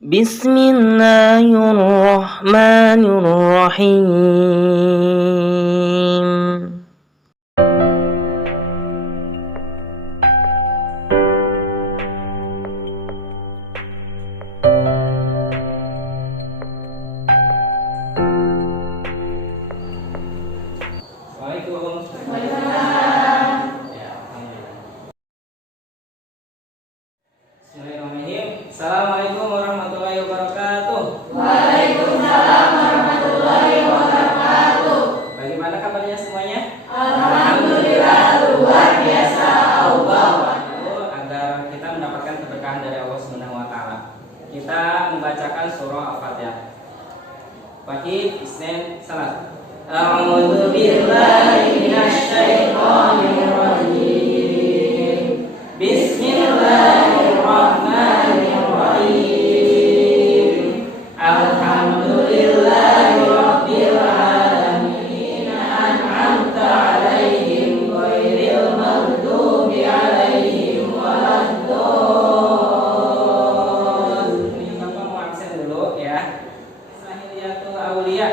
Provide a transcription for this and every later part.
بسم الله الرحمن الرحيم. Assalamualaikum warahmatullahi wabarakatuh. Waalaikumsalam warahmatullahi wabarakatuh. Bagaimana kabarnya semuanya? Alhamdulillah luar biasa. Allah. Agar kita mendapatkan keberkahan dari Allah Subhanahu wa taala. Kita membacakan surah Al-Fatihah. Wahid, Isnin, Salat. A'udzu billahi minasy syaithanir rajim. Bismillahirrahmanirrahim. Alhamdulillahirabbil alamin. An'amta 'alaihim ghairil maghdubi 'alaihim waladdallin. Bapak mau absen dulu ya. Sahiyatul Aulia.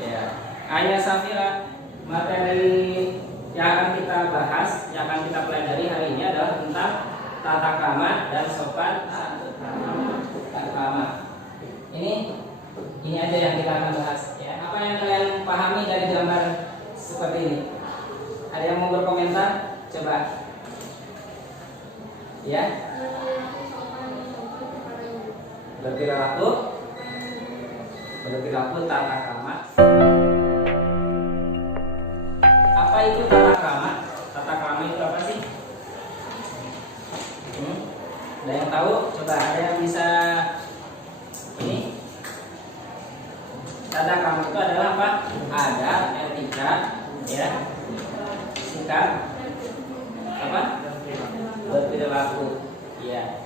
Ya. Aya Safira, materi yang akan kita bahas, yang akan kita pelajari hari ini adalah tentang tata krama dan sopan santun. Tata krama. Ini aja yang kita akan bahas ya. Apa yang kalian pahami dari gambar seperti ini? Ada yang mau berkomentar? Coba. Ya. Berperilaku tata krama. Apa itu tata krama? Tata krama itu apa sih? Ada yang tahu? Coba, ada yang bisa ini? Tata krama itu adalah apa? Ada etika, ya, sikap, apa? Berperilaku, ya.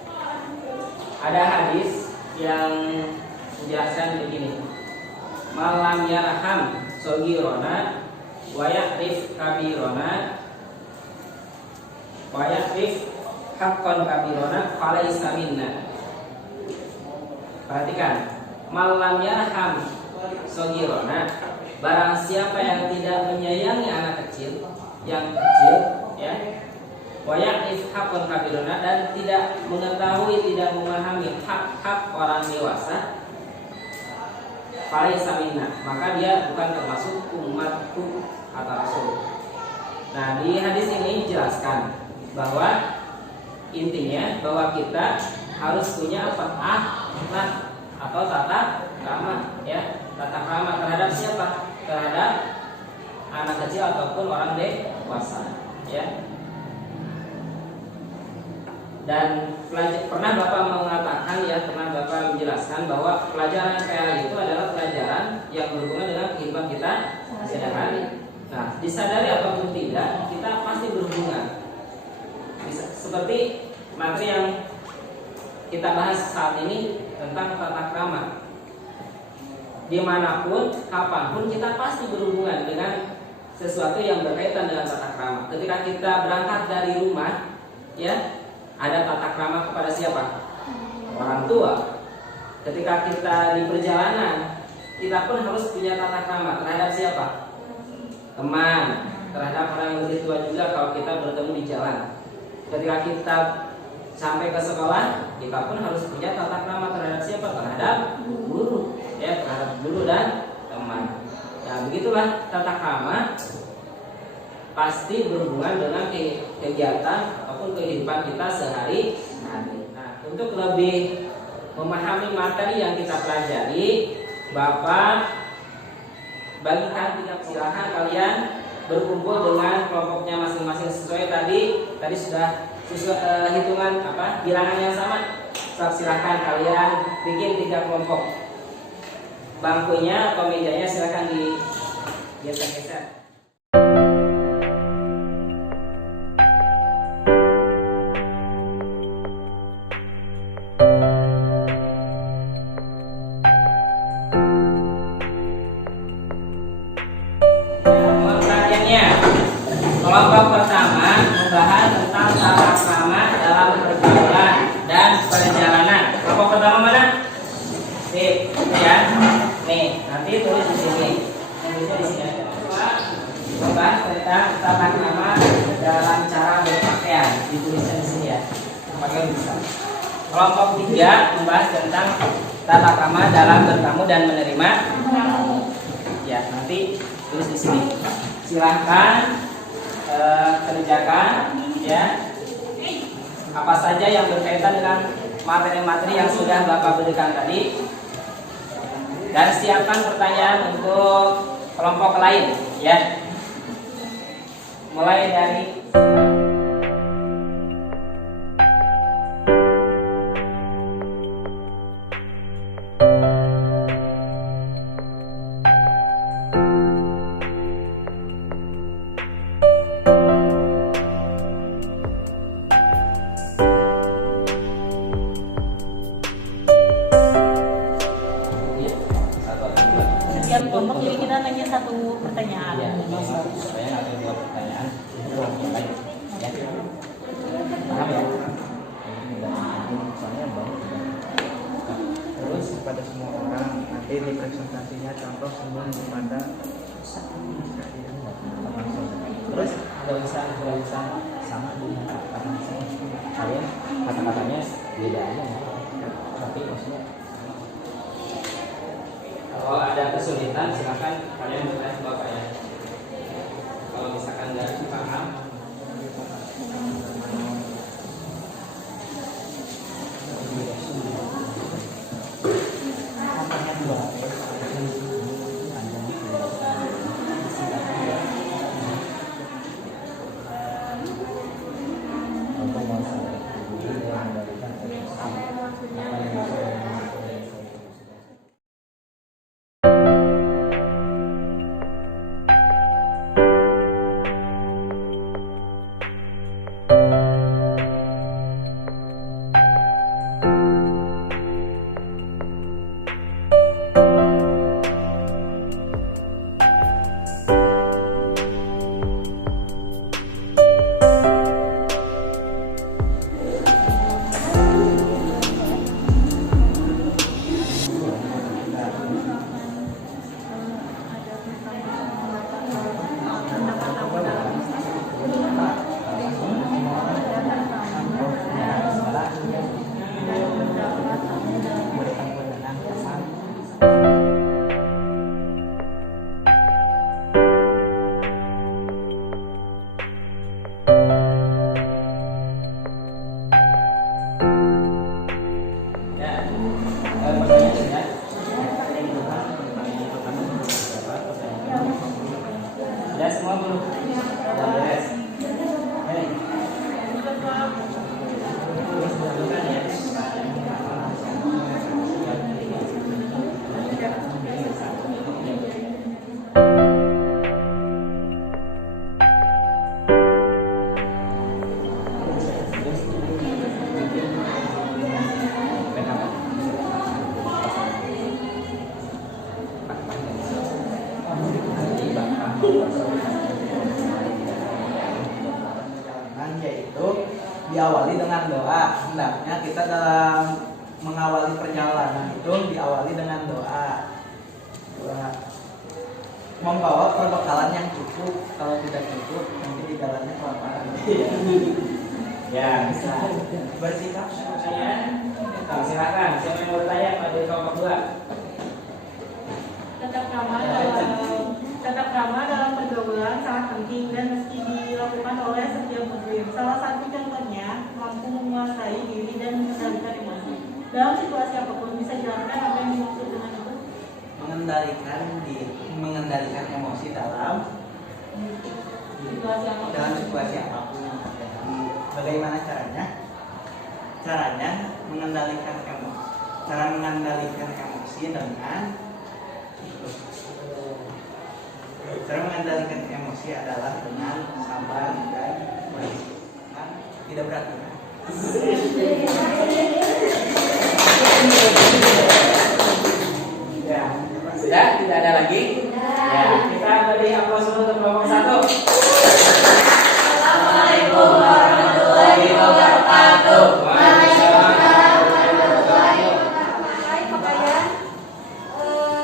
Ada hadis yang menjelaskan begini: malam yarham sogirona wa ya'rif kabirona wa ya'rif haqqan kabirona falaysa minna. Perhatikan, malam yarham sogirona, barang siapa yang tidak menyayangi anak kecil, yang kecil, ya, wa ya'rif haqqan kabirona, dan tidak mengetahui, tidak memahami hak-hak orang dewasa, falaysa minna, maka dia bukan termasuk umatku, kata Rasul. Nah, di hadis ini dijelaskan bahwa intinya bahwa kita harus punya apa? Akhlak atau tata krama, ya. Tata krama terhadap siapa? Terhadap anak kecil ataupun orang dewasa, ya. Dan pernah Bapak mengatakan, ya, pernah Bapak menjelaskan bahwa pelajaran PA itu adalah pelajaran yang berhubungan dengan kehidupan kita sehari-hari. Nah, disadari ataupun tidak, kita pasti berhubungan. Seperti materi yang kita bahas saat ini tentang tata krama. Dimanapun, kapanpun, kita pasti berhubungan dengan sesuatu yang berkaitan dengan tata krama. Ketika kita berangkat dari rumah, ya, ada tata krama kepada siapa? Orang tua. Ketika kita di perjalanan, kita pun harus punya tata krama terhadap siapa? Teman, terhadap orang yang lebih tua juga kalau kita bertemu di jalan. Ketika kita sampai ke sekolah, kita pun harus punya tata krama terhadap siapa? Terhadap guru, ya, terhadap guru dan teman. Nah, begitulah tata krama pasti berhubungan dengan kegiatan ataupun kehidupan kita sehari-hari. Nah, untuk lebih memahami materi yang kita pelajari, Bapak bagikan 3, silahkan kalian berkumpul dengan kelompoknya masing-masing sesuai tadi sudah hitungan apa? Bilangan yang sama. Silahkan kalian bikin 3 kelompok. Bangkunya atau mejanya silahkan digeser-geser. Kelompok pertama membahas tentang tata krama dalam pergaulan dan perjalanan. Kelompok pertama mana? Kelompok 3 membahas tentang tata krama dalam bertamu dan menerima. Ya, nanti tulis di sini. Silahkan kerjakan ya. Apa saja yang berkaitan dengan materi-materi yang sudah Bapak berikan tadi. Dan siapkan pertanyaan untuk kelompok lain ya. Mulai dari setiap kelompok jadi kita nanya satu pertanyaan. ya, saya nanti dua pertanyaan. Ya. Paham ya? Terus kepada semua orang nanti di presentasinya contoh sebelum kepada Terus nggak usah sama dengan kata saya. Kalian kata-katanya beda aja ya. Tapi maksudnya kalau ada kesulitan silakan kalian bertanya ke Bapak ya. Kalau misalkan nggak paham, ya semua belum. Beres. Yaitu diawali dengan doa. Hendaknya kita dalam mengawali perjalanan itu diawali dengan doa. Membawa perbekalan yang cukup. Kalau tidak cukup nanti di jalannya kelaparan. Ya, bisa. Bersikap Silakan, siapa yang mau bertanya pada kelompok 2? Tata krama dalam pergaulan sangat penting dan mesti dilakukan oleh setiap muslim. Salah satu contohnya mampu menguasai diri dan mengendalikan emosi. Dalam situasi apapun bisa jelaskan apa yang dimaksud dengan itu? mengendalikan emosi dalam Situasi apapun. dalam situasi apapun yang terjadi. Bagaimana caranya? Caranya mengendalikan emosi. Cara mengendalikan emosi adalah dengan sabar dan kan tidak berat. Ya, sudah tidak ada lagi. Ya, kita beri aplaus dulu untuk kelompok 1. Assalamualaikum warahmatullahi wabarakatuh. Waalaikumsalam warahmatullahi wabarakatuh. Memakai pakaian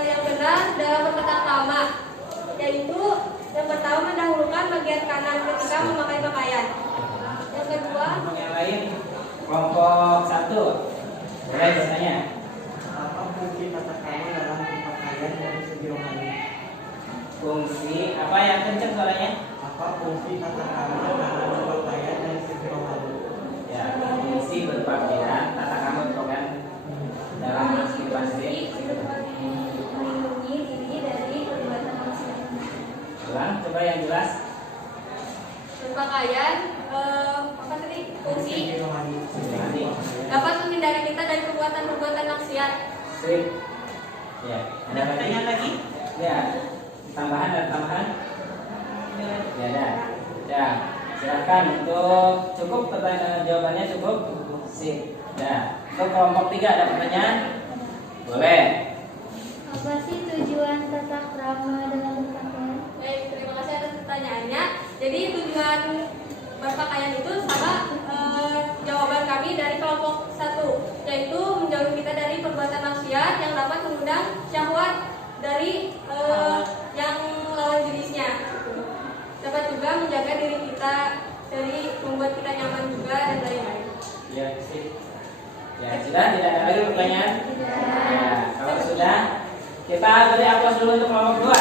yang benar dalam bertata krama, yaitu yang pertama mendahulukan bagian kanan ketika memakai pakaian. Yang kedua, Yang lain kelompok 1. Mulai bertanya. Apa fungsi tata krama dalam berpakaian dari segi rohani? Fungsi apa yang kencang suaranya? Apa fungsi tata krama dalam berpakaian dari segi rohani? Ya, fungsi berpakaian tata krama berpakaian dalam kehidupan sendiri. Melindungi diri dari perbuatan maksiat. Ulang, coba yang jelas. Berpakaian apa tadi? Fungsi Segi rohani. Nanti. dapat menghindari kita dari perbuatan maksiat. Sip. Ya, ada Pertanyaan lagi? lagi? Ya, tambahan dan tambahan. Ya, ada. Ya, silakan untuk cukup pertanyaan jawabannya cukup. Sip. Ya, untuk kelompok 3 ada pertanyaan? Boleh. Apa sih tujuan tata krama dalam berpakaian? Baik, terima kasih atas pertanyaannya. Jadi tujuan berpakaian itu sama jawaban kami dari kelompok 1, yaitu menjauhi kita dari perbuatan maksiat yang dapat mengundang syahwat dari yang lawan jenisnya. Dapat juga menjaga diri kita dari membuat kita nyaman juga dan lain-lain. Ya, sip. Ya, sudah tidak ada lagi pertanyaan? Ya, kalau sudah, kita beri aplaus dulu untuk kelompok 2.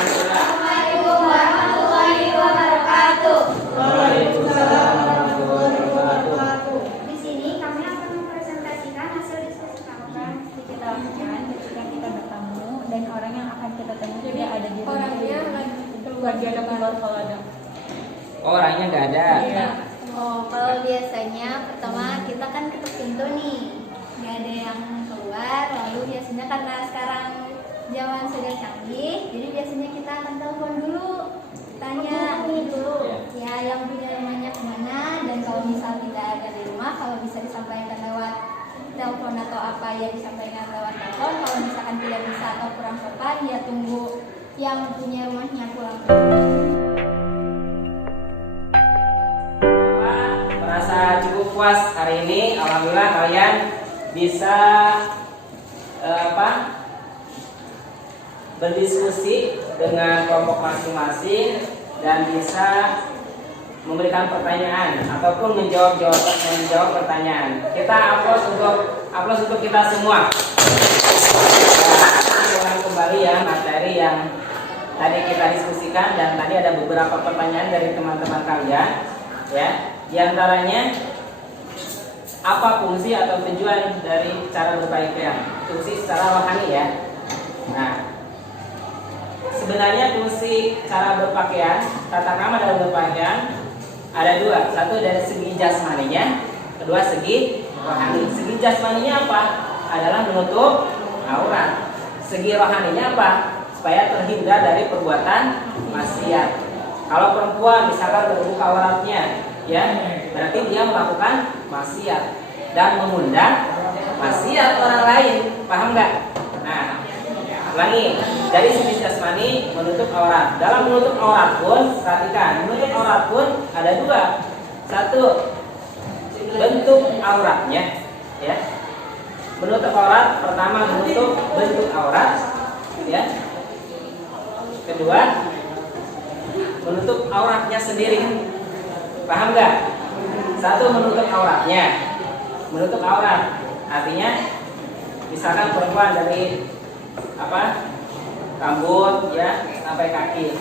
Assalamualaikum warahmatullahi wabarakatuh. Waalaikumsalam warahmatullahi wabarakatuh. Di sini kami akan mempresentasikan hasil diskusi kami. Kita lakukan ketika kita bertemu dan orang yang akan kita temui tidak ada di rumah. Orangnya keluar dia ada keluar kalau ada. Oh, orangnya nggak ada. Iya. Oh, kalau biasanya pertama kita kan ketuk pintu nih, nggak ada yang keluar. Lalu biasanya karena sekarang zaman sudah canggih, jadi biasanya kita akan telepon dulu, tanya dulu, ya yang punya rumahnya kemana, dan kalau misal tidak ada di rumah, kalau bisa disampaikan lewat telepon atau apa ya disampaikan lewat telepon. Kalau misalkan tidak bisa atau kurang sopan, ya tunggu yang punya rumahnya pulang. Merasa cukup puas hari ini. Alhamdulillah kalian bisa berdiskusi dengan kelompok masing-masing dan bisa memberikan pertanyaan ataupun menjawab pertanyaan. Kita aplaus untuk kita semua. Ulang kembali ya materi yang tadi kita diskusikan, dan tadi ada beberapa pertanyaan dari teman-teman kalian, ya. Di antaranya, apa fungsi atau tujuan dari cara berpakaian? Fungsi secara rohani ya. Nah, sebenarnya fungsi cara berpakaian, tata krama dalam berpakaian ada dua. Satu dari segi jasmaninya, kedua segi rohani. Segi jasmaninya apa? Adalah menutup aurat. Segi rohaninya apa? Supaya terhindar dari perbuatan maksiat. Kalau perempuan misalkan terbuka auratnya, ya, berarti dia melakukan maksiat dan mengundang maksiat orang lain. Paham nggak? Nah, ulangi, dari segi jasmani menutup aurat. Dalam menutup aurat pun, perhatikan, menutup aurat pun ada dua. Satu, bentuk auratnya, ya. Menutup aurat, pertama menutup bentuk aurat, ya. Kedua, menutup auratnya sendiri. Paham nggak? Satu, menutup auratnya. Menutup aurat artinya misalkan perempuan dari rambut ya sampai kaki.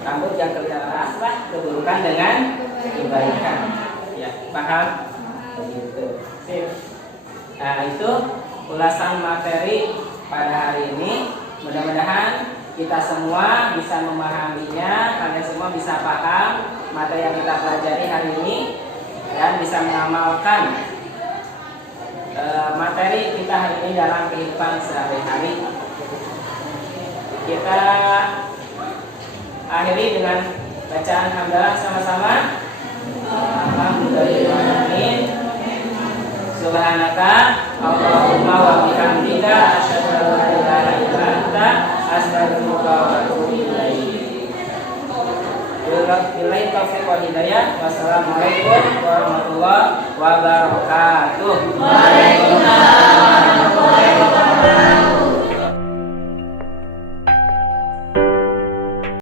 Rambut yang kelihatan aslah keburukan dengan kebaikan. Ya, paham? Begitu. Sip. Nah, itu ulasan materi pada hari ini. Mudah-mudahan kita semua bisa memahaminya, kalian semua bisa paham materi yang kita pelajari hari ini dan bisa mengamalkan materi kita hari ini dalam kehidupan sehari-hari. Kita akhiri dengan bacaan hamdalah sama-sama. Alhamdulillahirobbilalamin. Subhanaka Allahumma wa bihamdika asyhadu an la ilaha illa anta astaghfiruka wa atubu ilaik. Billahi taufiq wal hidayah. Wassalamualaikum warahmatullahi wabarakatuh.